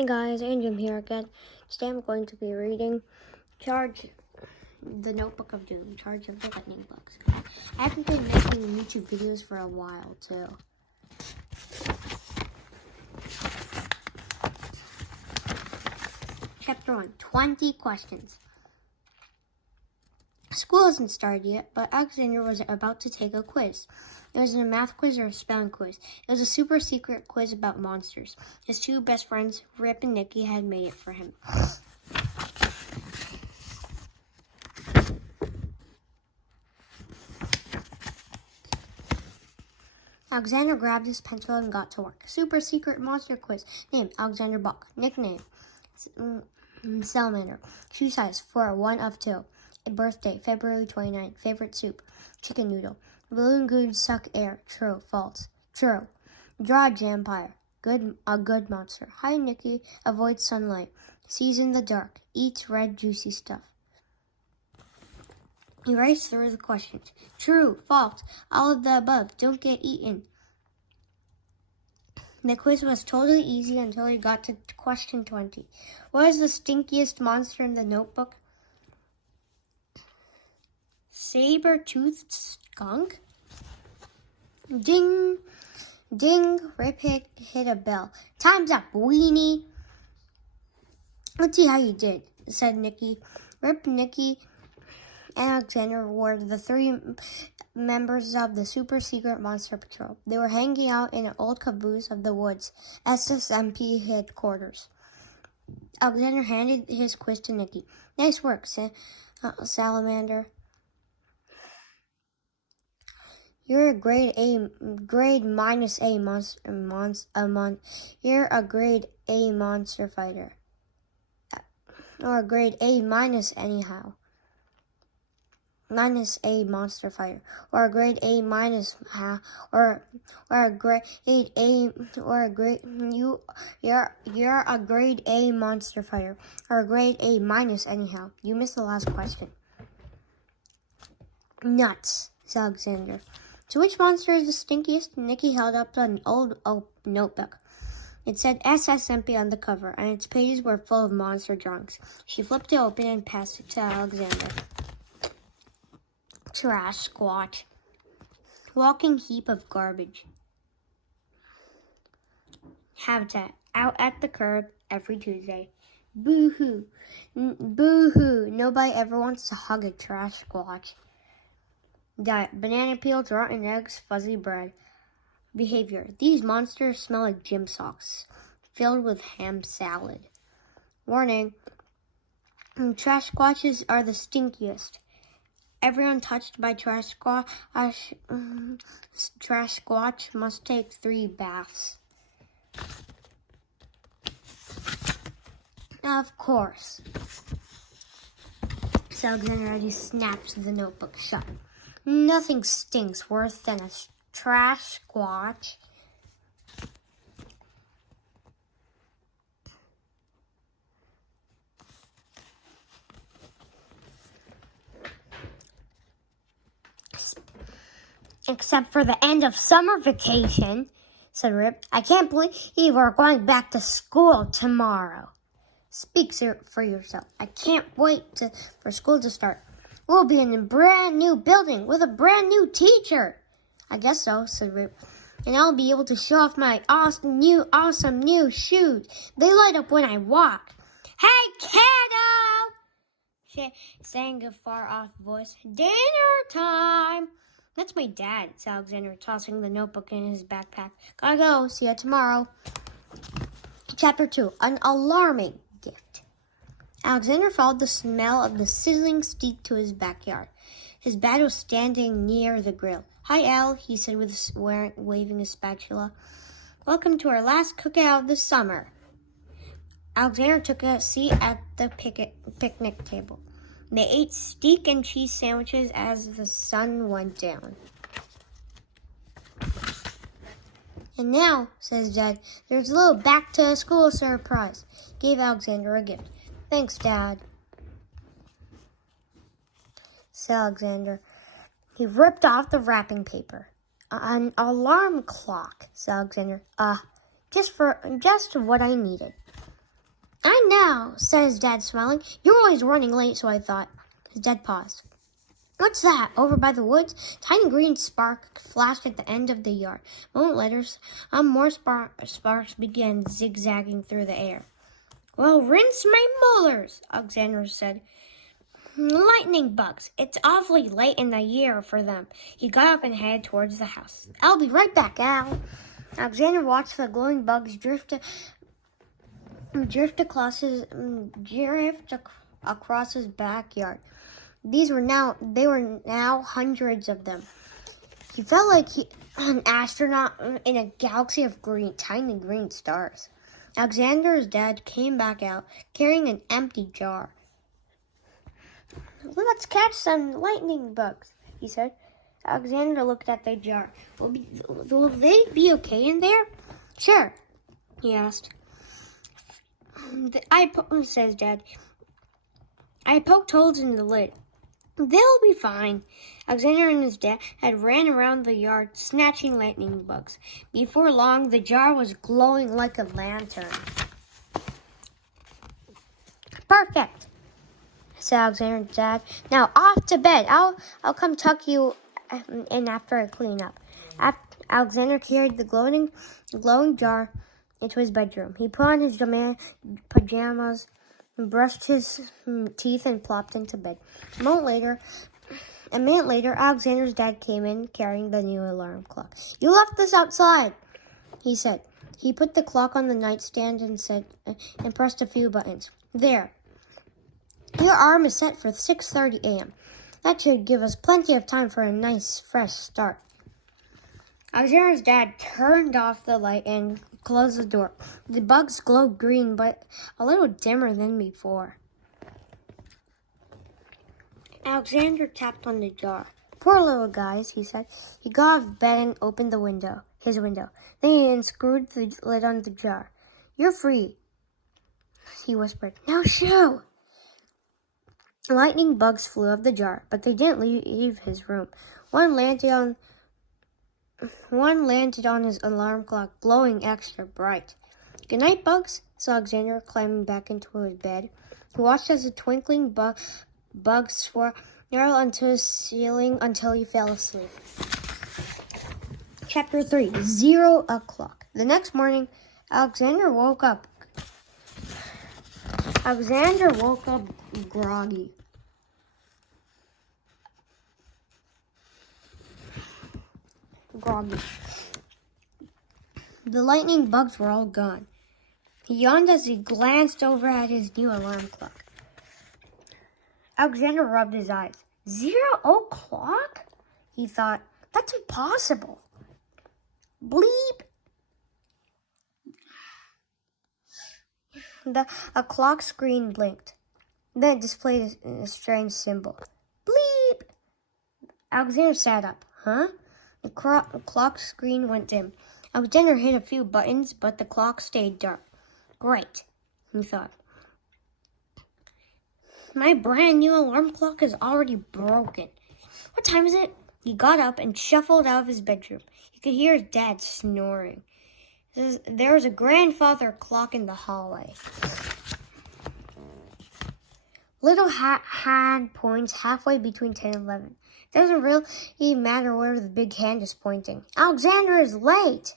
Hey guys, Jim here again. Today I'm going to be reading the Notebook of Doom, Charge of the Lightning Bugs. I haven't been making YouTube videos for a while too. Chapter 1, 20 questions. School hasn't started yet, but Alexander was about to take a quiz. It wasn't a math quiz or a spelling quiz. It was a super secret quiz about monsters. His two best friends, Rip and Nicky, had made it for him. Alexander grabbed his pencil and got to work. Super secret monster quiz. Name, Alexander Buck. Nickname, Salamander. Shoe size, 4, 1 of 2. Birthday, February 29th. Favorite soup, chicken noodle. Balloon goons suck air. True, false. True. Draw a vampire. A good monster. Hi, Nicky. Avoids sunlight. Sees in the dark. Eats red juicy stuff. He writes through the questions. True, false, all of the above. Don't get eaten. The quiz was totally easy until he got to question 20. What is the stinkiest monster in the notebook? Saber-toothed skunk? Ding, ding, Rip hit a bell. Time's up, weenie. Let's see how you did, said Nicky. Rip, Nicky, and Alexander were the three members of the super secret monster patrol. They were hanging out in an old caboose of the woods, SSMP headquarters. Alexander handed his quiz to Nicky. Nice work, Salamander. You're a grade minus A You're a grade A monster fighter, or a grade A minus anyhow. Minus A monster fighter, or a grade A minus or a grade A, or a grade you're a grade A monster fighter, or a grade A minus anyhow. You missed the last question. Nuts, said Alexander. So which monster is the stinkiest? Nicky held up an old notebook. It said SSMP on the cover, and its pages were full of monster drawings. She flipped it open and passed it to Alexander. Trash squatch. Walking heap of garbage. Habitat. Out at the curb every Tuesday. Boo-hoo. Boo-hoo. Nobody ever wants to hug a trash squatch. Diet. Banana peels, rotten eggs, fuzzy bread. Behavior. These monsters smell like gym socks filled with ham salad. Warning. Trash squatches are the stinkiest. Everyone touched by trash squatch must take 3 baths. Of course. So Alexander already snapped the notebook shut. Nothing stinks worse than a trash squatch. Except for the end of summer vacation, said Rip. I can't believe we're going back to school tomorrow. Speak for yourself. I can't wait for school to start. We'll be in a brand new building with a brand new teacher. I guess so, said Rip. And I'll be able to show off my awesome new shoes. They light up when I walk. Hey, kiddo! She sang a far-off voice. Dinner time! That's my dad, said Alexander, tossing the notebook in his backpack. Gotta go. See ya tomorrow. Chapter 2, an alarming gift. Alexander followed the smell of the sizzling steak to his backyard. His dad was standing near the grill. Hi, Al, he said waving a spatula. Welcome to our last cookout of the summer. Alexander took a seat at the picnic table. They ate steak and cheese sandwiches as the sun went down. And now, says Dad, there's a little back-to-school surprise. Gave Alexander a gift. Thanks, Dad, said Alexander. He ripped off the wrapping paper. An alarm clock, said Alexander. Just what I needed. now, said his dad, smiling. You're always running late, so I thought. His dad paused. What's that? Over by the woods? Tiny green spark flashed at the end of the yard. A moment later, more sparks began zigzagging through the air. Well, rinse my molars, Alexander said. Lightning bugs. It's awfully late in the year for them. He got up and headed towards the house. I'll be right back, Al. Alexander watched the glowing bugs drift across his backyard. They were now hundreds of them. He felt like an astronaut in a galaxy of tiny green stars. Alexander's dad came back out carrying an empty jar. Let's catch some lightning bugs, he said. Alexander looked at the jar. Will they be okay in there? Sure, he asked. Says Dad. I poked holes in the lid. They'll be fine. Alexander and his dad had ran around the yard, snatching lightning bugs. Before long, the jar was glowing like a lantern. Perfect, said Alexander's dad. Now off to bed. I'll come tuck you in after I clean up. Alexander carried the glowing jar into his bedroom. He put on his pajamas, brushed his teeth, and plopped into bed. A minute later, Alexander's dad came in carrying the new alarm clock. You left this outside, he said. He put the clock on the nightstand and pressed a few buttons. There. Your alarm is set for 6:30 a.m. That should give us plenty of time for a nice, fresh start. Alexander's dad turned off the light and closed the door. The bugs glowed green, but a little dimmer than before. Alexander tapped on the jar. Poor little guys, he said. He got off bed and opened his window. Then he unscrewed the lid on the jar. You're free, he whispered. Now shoo! Lightning bugs flew out of the jar, but they didn't leave his room. One landed on his alarm clock, glowing extra bright. Good night, bugs, said Alexander, climbing back into his bed. He watched as the twinkling bugs swirled onto his ceiling until he fell asleep. Chapter 3, 0 o'clock. The next morning, Alexander woke up groggy. The lightning bugs were all gone. He yawned as he glanced over at his new alarm clock. Alexander rubbed his eyes. 0 o'clock? He thought. That's impossible. Bleep. A clock screen blinked. Then it displayed a strange symbol. Bleep! Alexander sat up. Huh? The clock screen went dim. Alexander hit a few buttons, but the clock stayed dark. Great, he thought. My brand new alarm clock is already broken. What time is it? He got up and shuffled out of his bedroom. He could hear his dad snoring. There was a grandfather clock in the hallway. Little hand points halfway between 10 and 11. It doesn't really matter where the big hand is pointing. Alexander is late.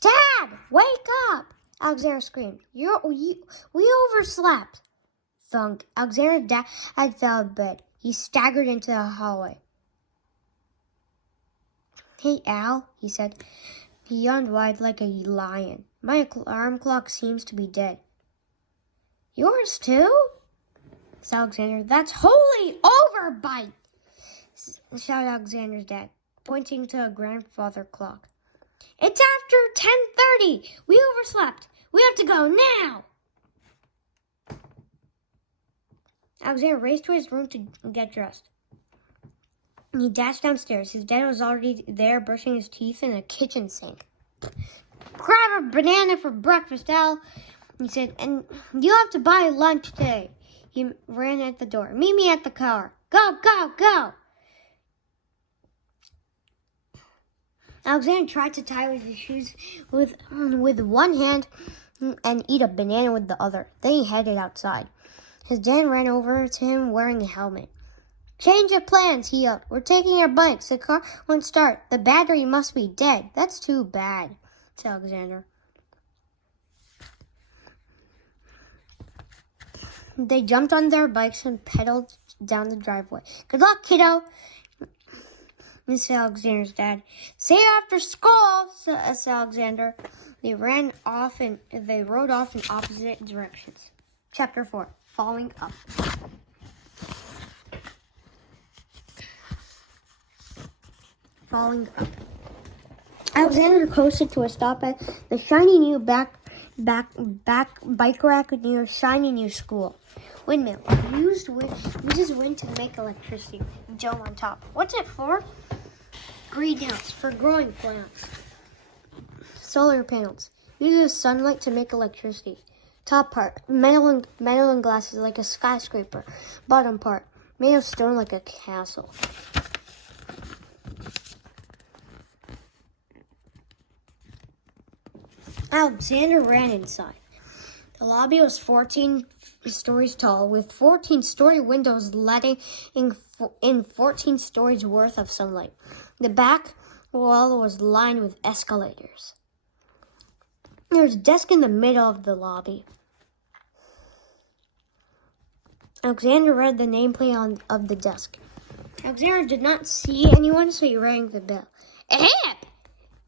Dad, wake up! Alexander screamed. We overslept. Thunk. Alexander's dad had fell out of bed. He staggered into the hallway. Hey, Al, he said. He yawned wide like a lion. My alarm clock seems to be dead. Yours too? Said Alexander. That's holy overbite! Shouted Alexander's dad, pointing to a grandfather clock. It's after 10:30. We overslept. We have to go now. Alexander raced to his room to get dressed. He dashed downstairs. His dad was already there, brushing his teeth in a kitchen sink. Grab a banana for breakfast, Al, he said, and you'll have to buy lunch today. He ran at the door. Meet me at the car. Go, go, go. Alexander tried to tie his shoes with one hand. and eat a banana with the other. Then he headed outside. His dad ran over to him wearing a helmet. "Change of plans," he yelled. "We're taking our bikes. The car won't start. The battery must be dead." "That's too bad," said Alexander. They jumped on their bikes and pedaled down the driveway. "Good luck, kiddo," said Alexander's dad. "See you after school," said Alexander. They rode off in opposite directions. Chapter 4. Falling Up. Falling Up. Alexander coasted to a stop at the shiny new bike rack near shiny new school. "Windmill. Uses wind to make electricity." Joe on top. "What's it for?" "Greenhouse for growing plants." "Solar panels. Uses sunlight to make electricity." Top part, metal and glasses like a skyscraper. Bottom part, made of stone like a castle. Alexander ran inside. The lobby was 14 stories tall, with 14-story windows letting in 14 stories worth of sunlight. The back wall was lined with escalators. There was a desk in the middle of the lobby. Alexander read the nameplate of the desk. Alexander did not see anyone, so he rang the bell. "Ahem!"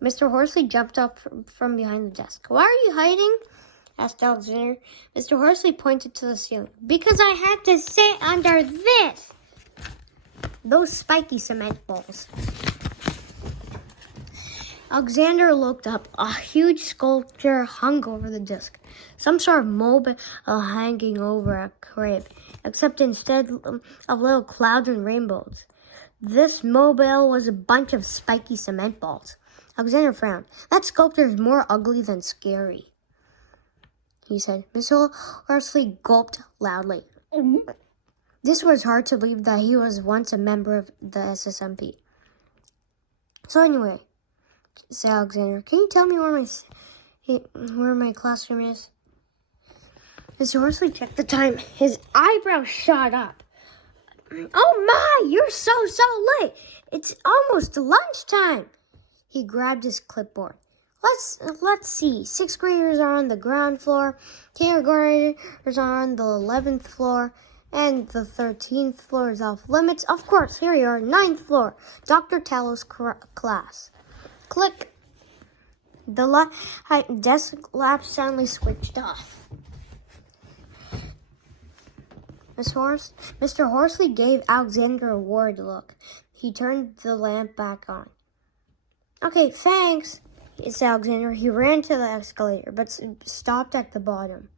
Mr. Horsley jumped up from behind the desk. "Why are you hiding?" asked Alexander. Mr. Horsley pointed to the ceiling. "Because I had to sit under this. Those spiky cement balls." Alexander looked up. A huge sculpture hung over the desk. Some sort of mobile hanging over a crib, except instead of little clouds and rainbows, this mobile was a bunch of spiky cement balls. Alexander frowned. "That sculpture is more ugly than scary," he said. Mr. Horsley gulped loudly. This was hard to believe that he was once a member of the SSMP. "So anyway," said Alexander, "can you tell me where my classroom is?" Mr. Horsley checked the time. His eyebrows shot up. "Oh my, you're so late. It's almost lunchtime." He grabbed his clipboard. Let's see. 6th graders are on the ground floor, kindergartners are on the 11th floor, and the 13th floor is off limits. Of course, here you are, 9th floor, Dr. Tallow's class. Click. The desk lamp suddenly switched off. Mr. Horsley gave Alexander a worried look. He turned the lamp back on. "Okay, thanks," said Alexander. He ran to the escalator, but stopped at the bottom.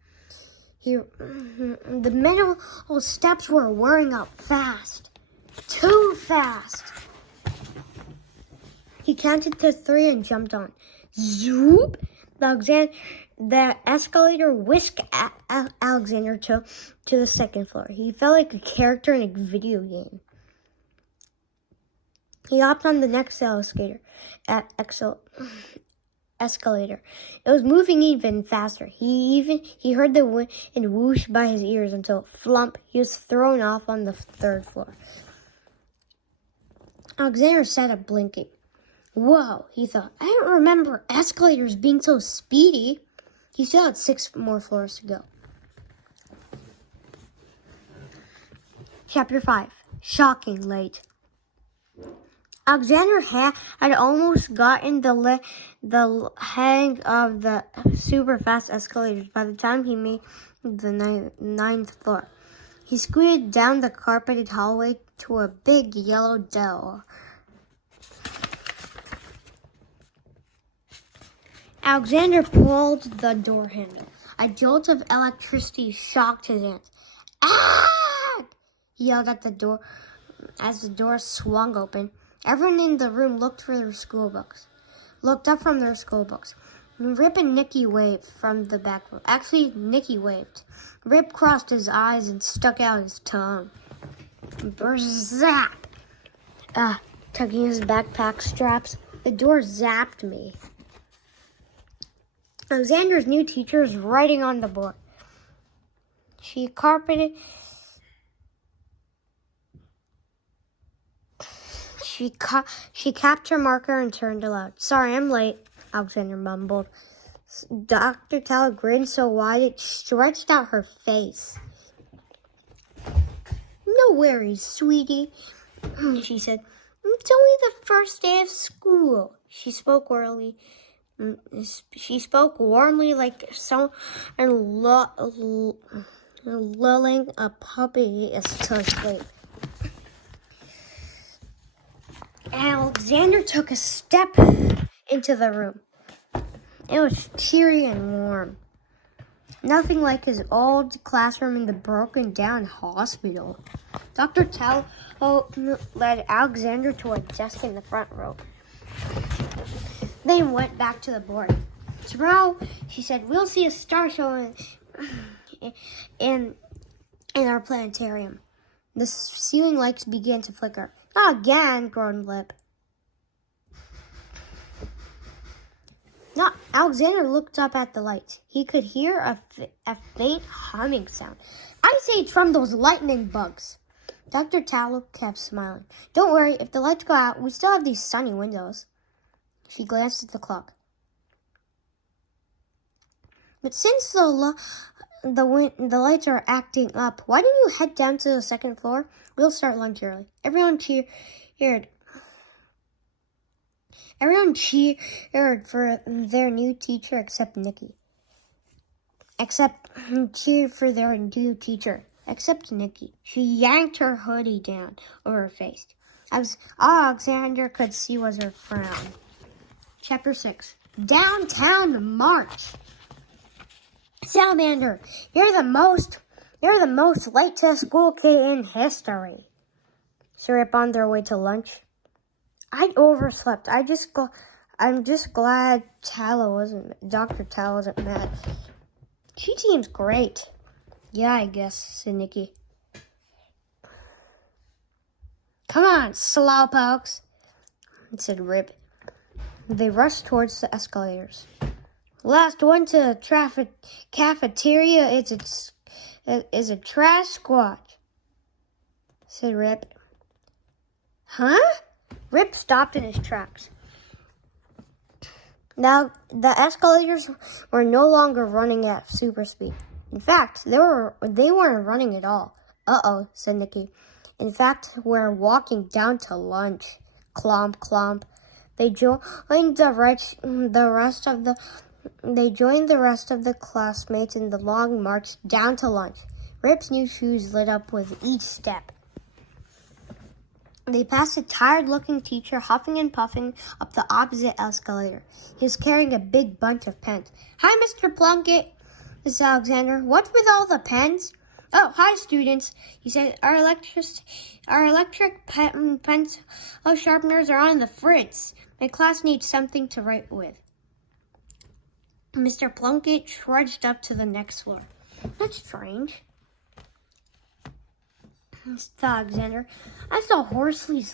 The metal steps were whirring up fast. Too fast. He counted to 3 and jumped on. Zoop! The escalator whisked Alexander to the 2nd floor. He felt like a character in a video game. He hopped on the next escalator. It was moving even faster. He heard the wind whoosh by his ears until, flump, he was thrown off on the 3rd floor. Alexander sat up blinking. Whoa, he thought. I don't remember escalators being so speedy. He still had 6 more floors to go. Chapter 5. Shocking late. Alexander had almost gotten the hang of the super fast escalators by the time he made the 9th floor. He scooted down the carpeted hallway to a big yellow door. Alexander pulled the door handle. A jolt of electricity shocked his hands. Ah! He yelled at the door as the door swung open. Everyone in the room looked up from their school books. Rip and Nicky waved from the back room. Actually, Nicky waved. Rip crossed his eyes and stuck out his tongue. Zap! Tugging his backpack straps. The door zapped me. Alexander's new teacher is writing on the board. She capped her marker and turned aloud. Sorry, I'm late, Alexander mumbled. Dr. Tallow grinned so wide it stretched out her face. No worries, sweetie, she said. It's only the first day of school. She spoke warmly. Like someone lulling a puppy to sleep. Alexander took a step into the room. It was cheery and warm. Nothing like his old classroom in the broken-down hospital. Dr. Tallow led Alexander to a desk in the front row. They went back to the board. Tomorrow, she said, we'll see a star show in our planetarium. The ceiling lights began to flicker. Not again, groaned Lip. Alexander looked up at the lights. He could hear a faint humming sound. I say it's from those lightning bugs. Dr. Tallow kept smiling. Don't worry, if the lights go out, we still have these sunny windows. She glanced at the clock. But since the lights are acting up, why don't you head down to the second floor? We'll start lunch early. Everyone cheered for their new teacher except Nikki. Except Nikki. She yanked her hoodie down over her face. All Alexander could see was her frown. Chapter 6. Downtown March. Salamander, you're the most late to school kid in history. Syrup on their way to lunch. I overslept. I'm just glad Dr. Tallow wasn't mad. She seems great. Yeah, I guess, said Nikki. Come on, slowpokes, said Rip. They rushed towards the escalators. Last one to the cafeteria is a trash squatch, said Rip. Huh? Rip stopped in his tracks. Now, the escalators were no longer running at super speed. In fact, they weren't running at all. Uh-oh, said Nikki. In fact, we're walking down to lunch. Clomp, clomp. They joined the rest of the classmates in the long march down to lunch. Rip's new shoes lit up with each step. They passed a tired-looking teacher huffing and puffing up the opposite escalator. He was carrying a big bunch of pens. Hi, Mr. Plunkett, Miss Alexander. What's with all the pens? Oh, hi, students. He said, our electric pencil sharpeners are on the fritz. My class needs something to write with. Mr. Plunkett trudged up to the next floor. That's strange, thought Alexander. I saw Horsley's